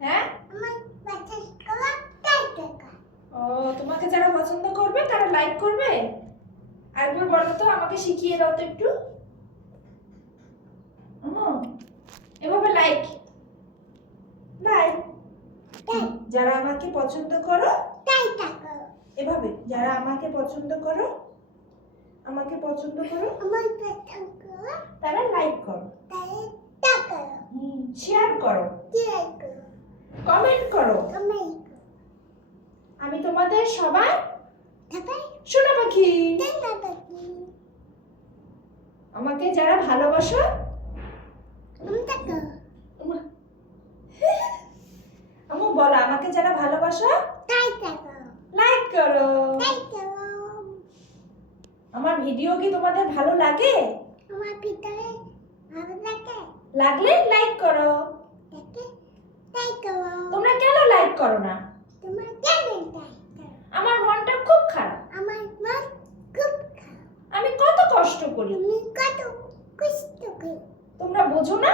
হ্যাঁ, ও তোমাকে যারা পছন্দ করবে তারা লাইক করবে। আরেকবার বলো তো, আমাকে শিখিয়ে দাও তো একটু। এভাবে লাইক লাইক যারা আমাকে পছন্দ করো এভাবে, যারা আমাকে পছন্দ করো তারা লাইক করো, শেয়ার করো, কমেন্ট করো। আমি তোমাদের সবাই সোনা পাখি। আমাকে যারা ভালোবাসো, আমু বলো, আমাকে যারা ভালোবাসো লাইক করো। আমার ভিডিও কি তোমাদের ভালো লাগে? লাগলে লাইক করো। তোমরা কেন লাইক করো না? আমার মনটা খুব খারাপ। আমি কত কষ্ট করি, তোমরা বোঝো না।